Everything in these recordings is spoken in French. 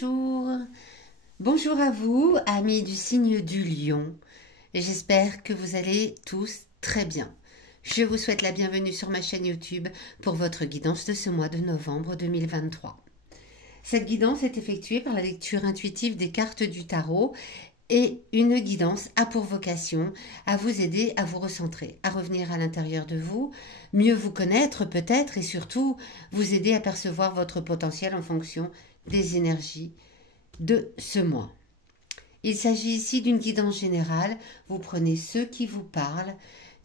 Bonjour, bonjour à vous, amis du signe du lion. J'espère que vous allez tous très bien. Je vous souhaite la bienvenue sur ma chaîne YouTube pour votre guidance de ce mois de novembre 2023. Cette guidance est effectuée par la lecture intuitive des cartes du tarot et une guidance a pour vocation à vous aider à vous recentrer, à revenir à l'intérieur de vous, mieux vous connaître peut-être et surtout vous aider à percevoir votre potentiel en fonction des énergies de ce mois. Il s'agit ici d'une guidance générale, vous prenez ceux qui vous parlent.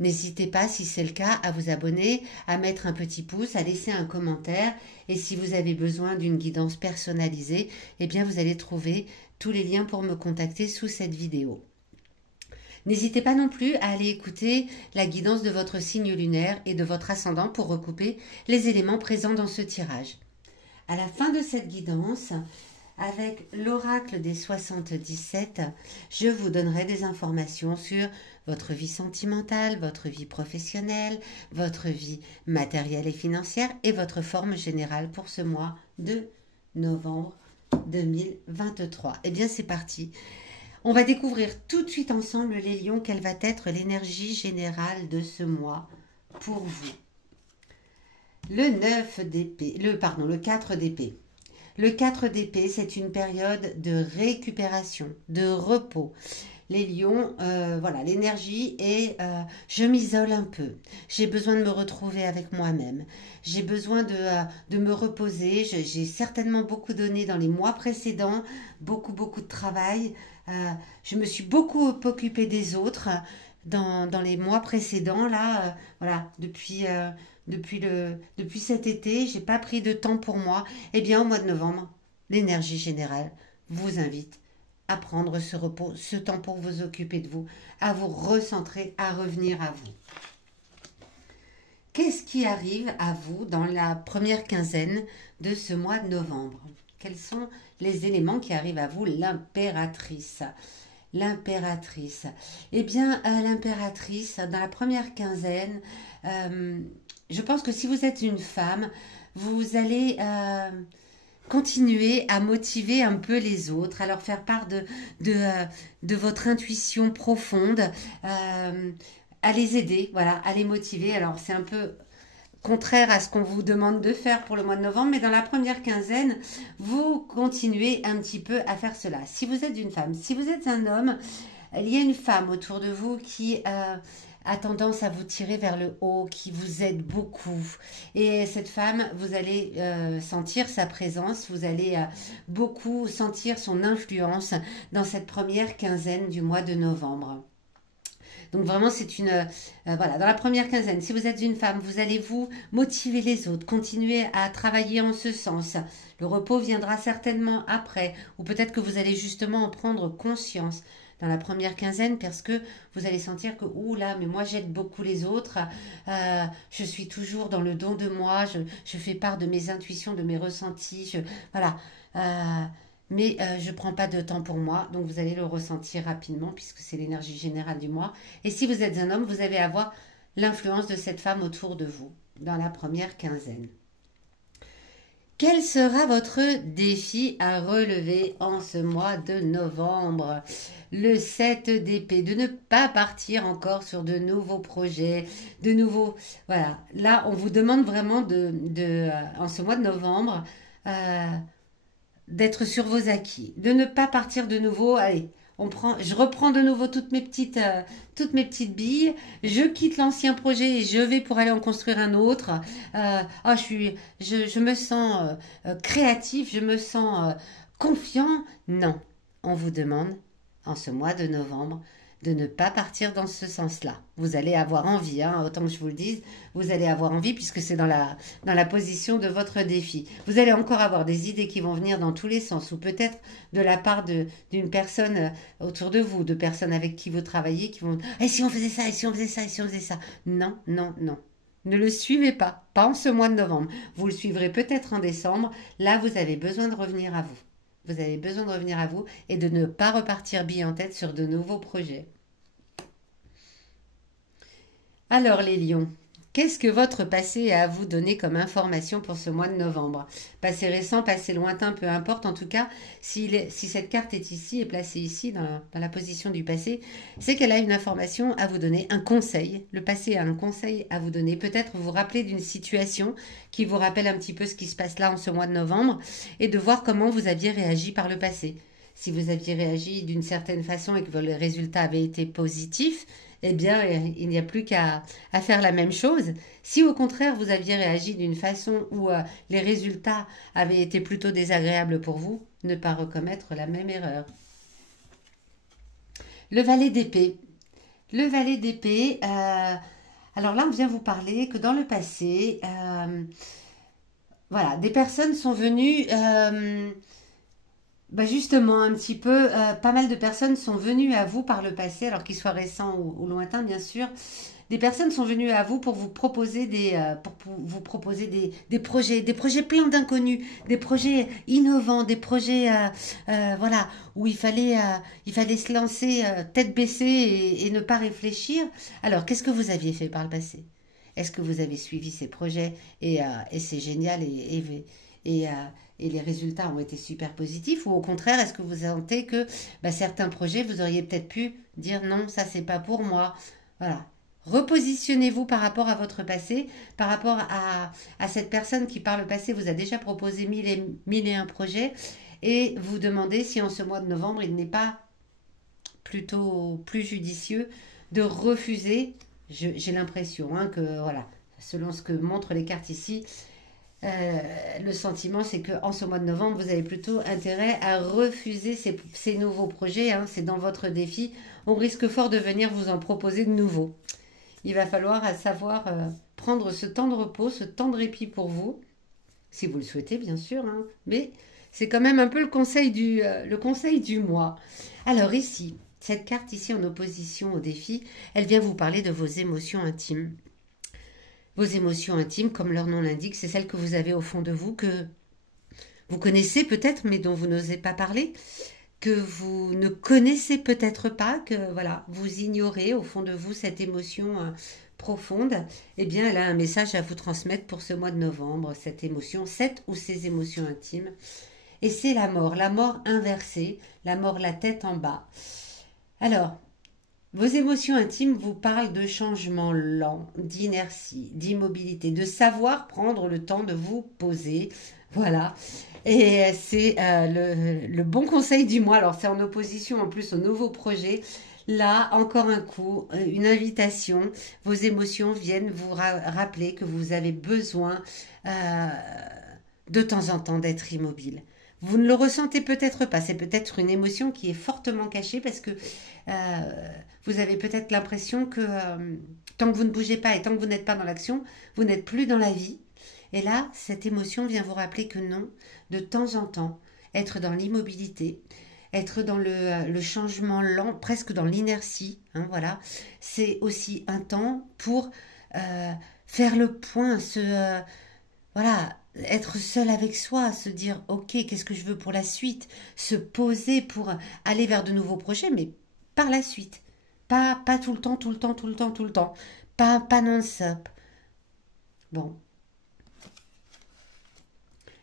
N'hésitez pas, si c'est le cas, à vous abonner, à mettre un petit pouce, à laisser un commentaire. Et si vous avez besoin d'une guidance personnalisée, eh bien vous allez trouver tous les liens pour me contacter sous cette vidéo. N'hésitez pas non plus à aller écouter la guidance de votre signe lunaire et de votre ascendant pour recouper les éléments présents dans ce tirage. À la fin de cette guidance, avec l'oracle des 77, je vous donnerai des informations sur votre vie sentimentale, votre vie professionnelle, votre vie matérielle et financière et votre forme générale pour ce mois de novembre 2023. Eh bien, c'est parti. On va découvrir tout de suite ensemble, les lions, quelle va être l'énergie générale de ce mois pour vous. Le 9 d'épée, le 4 d'épée. Le 4 d'épée, c'est une période de récupération, de repos. Les lions, voilà, l'énergie est je m'isole un peu. J'ai besoin de me retrouver avec moi-même. J'ai besoin de me reposer. J'ai certainement beaucoup donné dans les mois précédents, beaucoup de travail. Je me suis beaucoup occupée des autres dans les mois précédents. Là, voilà, depuis cet été, j'ai pas pris de temps pour moi. Eh bien, au mois de novembre, l'énergie générale vous invite à prendre ce repos, ce temps pour vous occuper de vous, à vous recentrer, à revenir à vous. Qu'est-ce qui arrive à vous dans la première quinzaine de ce mois de novembre? Quels sont les éléments qui arrivent à vous? L'impératrice. L'impératrice. Eh bien, l'impératrice, dans la première quinzaine, je pense que si vous êtes une femme, vous allez continuer à motiver un peu les autres, à leur faire part de votre intuition profonde, à les aider, voilà, à les motiver. Alors, c'est un peu contraire à ce qu'on vous demande de faire pour le mois de novembre, mais dans la première quinzaine, vous continuez un petit peu à faire cela. Si vous êtes une femme, si vous êtes un homme, il y a une femme autour de vous qui a tendance à vous tirer vers le haut, qui vous aide beaucoup. Et cette femme, vous allez sentir sa présence, vous allez beaucoup sentir son influence dans cette première quinzaine du mois de novembre. Donc vraiment, c'est une... voilà, dans la première quinzaine, si vous êtes une femme, vous allez vous motiver les autres, continuer à travailler en ce sens. Le repos viendra certainement après, ou peut-être que vous allez justement en prendre conscience dans la première quinzaine, parce que vous allez sentir que, ouh là, mais moi j'aide beaucoup les autres, je suis toujours dans le don de moi, je fais part de mes intuitions, de mes ressentis, voilà, mais je ne prends pas de temps pour moi, donc vous allez le ressentir rapidement, puisque c'est l'énergie générale du mois. Et si vous êtes un homme, vous allez avoir l'influence de cette femme autour de vous, dans la première quinzaine. Quel sera votre défi à relever en ce mois de novembre? Le 7 d'épée, de ne pas partir encore sur de nouveaux projets, de nouveaux... Voilà, là, on vous demande vraiment en ce mois de novembre d'être sur vos acquis, de ne pas partir de nouveau. Allez, je reprends de nouveau toutes mes petites billes, je quitte l'ancien projet et je vais pour aller en construire un autre. Je me sens créatif, je me sens confiant. Non, on vous demande en ce mois de novembre de ne pas partir dans ce sens-là. Vous allez avoir envie, hein, autant que je vous le dise, vous allez avoir envie puisque c'est dans la position de votre défi. Vous allez encore avoir des idées qui vont venir dans tous les sens, ou peut-être de la part d'une personne autour de vous, de personnes avec qui vous travaillez, qui vont « Et si on faisait ça, et si on faisait ça, et si on faisait ça ?» Non, non, non. Ne le suivez pas en ce mois de novembre. Vous le suivrez peut-être en décembre. Là, vous avez besoin de revenir à vous. Vous avez besoin de revenir à vous et de ne pas repartir bille en tête sur de nouveaux projets. Alors les lions, Qu'est-ce que votre passé a à vous donner comme information pour ce mois de novembre? Passé récent, passé lointain, peu importe. En tout cas, si cette carte est ici, est placée ici, dans la position du passé, c'est qu'elle a une information à vous donner, un conseil. Le passé a un conseil à vous donner. Peut-être vous rappeler d'une situation qui vous rappelle un petit peu ce qui se passe là en ce mois de novembre et de voir comment vous aviez réagi par le passé. Si vous aviez réagi d'une certaine façon et que le résultat avait été positif, eh bien, il n'y a plus qu'à faire la même chose. Si au contraire, vous aviez réagi d'une façon où les résultats avaient été plutôt désagréables pour vous, ne pas recommettre la même erreur. Le valet d'épée. Le valet d'épée, alors là, on vient vous parler que dans le passé, voilà, des personnes sont venues... justement, un petit peu, pas mal de personnes sont venues à vous par le passé, alors qu'ils soient récents ou lointains, bien sûr. Des personnes sont venues à vous pour vous proposer des projets pleins d'inconnus, des projets innovants, des projets, voilà, où il fallait se lancer tête baissée et ne pas réfléchir. Alors, qu'est-ce que vous aviez fait par le passé? Est-ce que vous avez suivi ces projets et c'est génial et, euh, et les résultats ont été super positifs, ou au contraire, est-ce que vous sentez que certains projets, vous auriez peut-être pu dire non, ça c'est pas pour moi. Voilà. Repositionnez-vous par rapport à votre passé, par rapport à cette personne qui par le passé vous a déjà proposé mille et un projets, et vous demandez si en ce mois de novembre, il n'est pas plutôt plus judicieux de refuser. J'ai l'impression que, voilà, selon ce que montrent les cartes ici, le sentiment, c'est qu'en ce mois de novembre, vous avez plutôt intérêt à refuser ces nouveaux projets. Hein, c'est dans votre défi. On risque fort de venir vous en proposer de nouveaux. Il va falloir savoir prendre ce temps de repos, ce temps de répit pour vous, si vous le souhaitez, bien sûr. Hein, mais c'est quand même un peu le conseil du mois. Alors ici, cette carte ici en opposition au défi, elle vient vous parler de vos émotions intimes. Vos émotions intimes, comme leur nom l'indique, c'est celles que vous avez au fond de vous, que vous connaissez peut-être, mais dont vous n'osez pas parler, que vous ne connaissez peut-être pas, que voilà, vous ignorez au fond de vous cette émotion profonde. Eh bien, elle a un message à vous transmettre pour ce mois de novembre, cette émotion, cette ou ces émotions intimes. Et c'est la mort inversée, la mort la tête en bas. Alors, vos émotions intimes vous parlent de changement lent, d'inertie, d'immobilité, de savoir prendre le temps de vous poser. Voilà. Et c'est le bon conseil du mois. Alors, c'est en opposition en plus au nouveau projet. Là, encore un coup, une invitation. Vos émotions viennent vous rappeler que vous avez besoin de temps en temps d'être immobile. Vous ne le ressentez peut-être pas, c'est peut-être une émotion qui est fortement cachée parce que vous avez peut-être l'impression que tant que vous ne bougez pas et tant que vous n'êtes pas dans l'action, vous n'êtes plus dans la vie. Et là, cette émotion vient vous rappeler que non, de temps en temps, être dans l'immobilité, être dans le changement lent, presque dans l'inertie, hein, voilà, c'est aussi un temps pour faire le point, voilà, être seul avec soi, se dire ok, qu'est-ce que je veux pour la suite, se poser pour aller vers de nouveaux projets, mais par la suite, pas tout le temps, tout le temps, tout le temps, tout le temps, pas non-stop. Bon,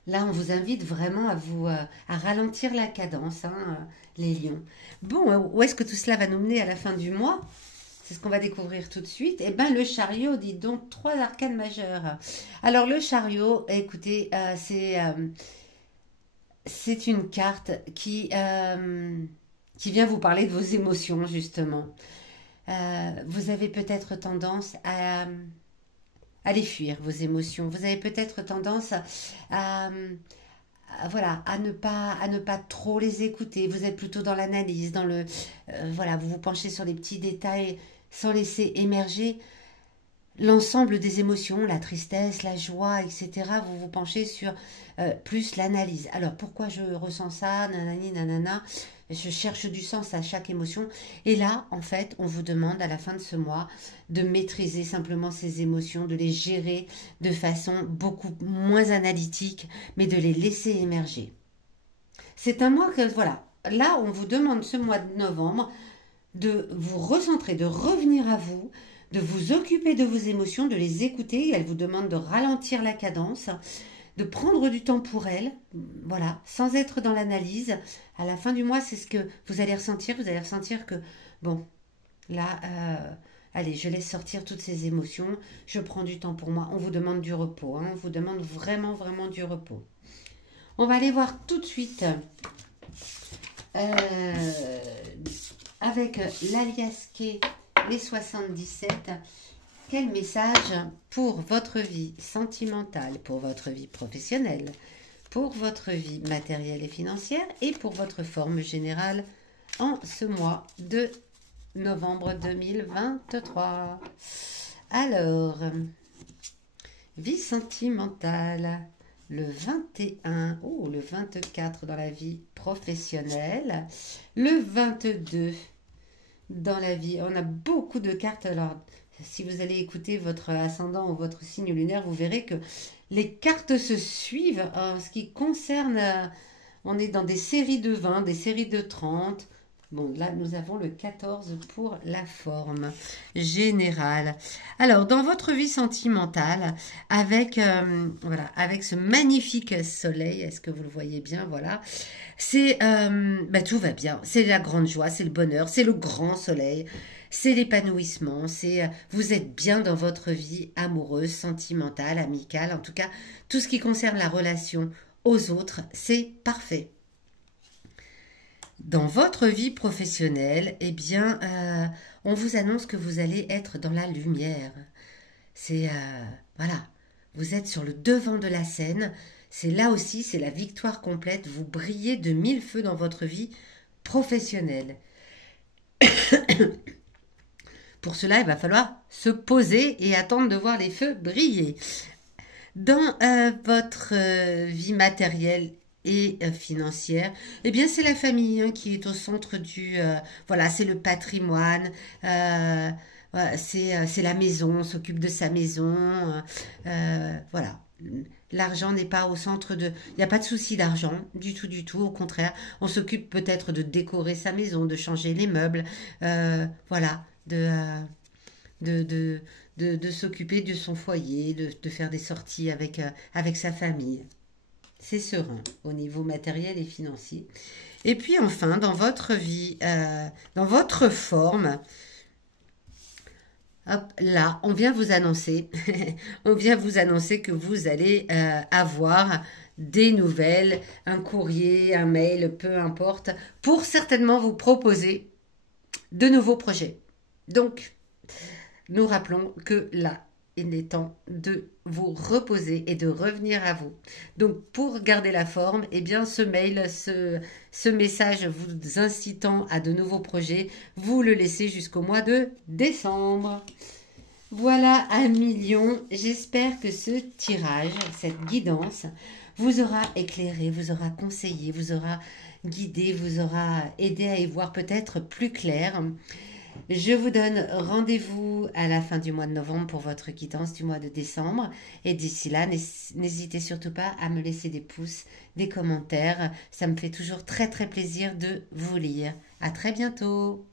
là on vous invite vraiment à ralentir la cadence, hein, les lions. Bon, où est-ce que tout cela va nous mener à la fin du mois? C'est ce qu'on va découvrir tout de suite. Eh bien, le chariot, dit donc, 3 arcanes majeures. Alors, le chariot, écoutez, c'est une carte qui vient vous parler de vos émotions, justement. Vous avez peut-être tendance à les fuir, vos émotions. Vous avez peut-être tendance voilà, à ne pas trop les écouter. Vous êtes plutôt dans l'analyse, voilà, vous vous penchez sur les petits détails sans laisser émerger l'ensemble des émotions, la tristesse, la joie, etc. Vous vous penchez sur plus l'analyse. Alors, pourquoi je ressens ça, nanani, nanana, je cherche du sens à chaque émotion. Et là, en fait, on vous demande à la fin de ce mois de maîtriser simplement ces émotions, de les gérer de façon beaucoup moins analytique, mais de les laisser émerger. C'est un mois que, voilà, là, on vous demande ce mois de novembre de vous recentrer, de revenir à vous, de vous occuper de vos émotions, de les écouter. Elle vous demande de ralentir la cadence, de prendre du temps pour elle, voilà, sans être dans l'analyse. À la fin du mois, c'est ce que vous allez ressentir. Vous allez ressentir que, bon, là, allez, je laisse sortir toutes ces émotions, je prends du temps pour moi. On vous demande du repos, hein, on vous demande vraiment, vraiment du repos. On va aller voir tout de suite avec l'alias K, les 77. Quel message pour votre vie sentimentale, pour votre vie professionnelle, pour votre vie matérielle et financière et pour votre forme générale en ce mois de novembre 2023. Alors, vie sentimentale, le 21, ou le 24 dans la vie professionnelle, le 22 dans la vie. On a beaucoup de cartes. Alors, si vous allez écouter votre ascendant ou votre signe lunaire, vous verrez que les cartes se suivent en ce qui concerne, on est dans des séries de 20, des séries de 30. Bon, là, nous avons le 14 pour la forme générale. Alors, dans votre vie sentimentale, avec, voilà, avec ce magnifique soleil, est-ce que vous le voyez bien? Voilà, c'est, tout va bien. C'est la grande joie, c'est le bonheur, c'est le grand soleil. C'est l'épanouissement, c'est vous êtes bien dans votre vie amoureuse, sentimentale, amicale, en tout cas, tout ce qui concerne la relation aux autres, c'est parfait. Dans votre vie professionnelle, eh bien, on vous annonce que vous allez être dans la lumière. C'est, voilà, vous êtes sur le devant de la scène. C'est là aussi, c'est la victoire complète. Vous brillez de mille feux dans votre vie professionnelle. Pour cela, il va falloir se poser et attendre de voir les feux briller. Dans votre vie matérielle et financière, eh bien, c'est la famille hein, qui est au centre du... voilà, c'est le patrimoine, c'est la maison, on s'occupe de sa maison, voilà. L'argent n'est pas au centre de... Il n'y a pas de souci d'argent, du tout, au contraire. On s'occupe peut-être de décorer sa maison, de changer les meubles, voilà, de s'occuper de son foyer, de faire des sorties avec, avec sa famille. C'est serein au niveau matériel et financier. Et puis enfin, dans votre vie, dans votre forme, hop, là, on vient vous annoncer, on vient vous annoncer que vous allez avoir des nouvelles, un courrier, un mail, peu importe, pour certainement vous proposer de nouveaux projets. Donc, nous rappelons que là, il est temps de vous reposer et de revenir à vous. Donc, pour garder la forme, eh bien, ce mail, ce message vous incitant à de nouveaux projets, vous le laissez jusqu'au mois de décembre. Voilà, amis Lion, j'espère que ce tirage, cette guidance, vous aura éclairé, vous aura conseillé, vous aura guidé, vous aura aidé à y voir peut-être plus clair. Je vous donne rendez-vous à la fin du mois de novembre pour votre guidance du mois de décembre. Et d'ici là, n'hésitez surtout pas à me laisser des pouces, des commentaires. Ça me fait toujours très très plaisir de vous lire. À très bientôt.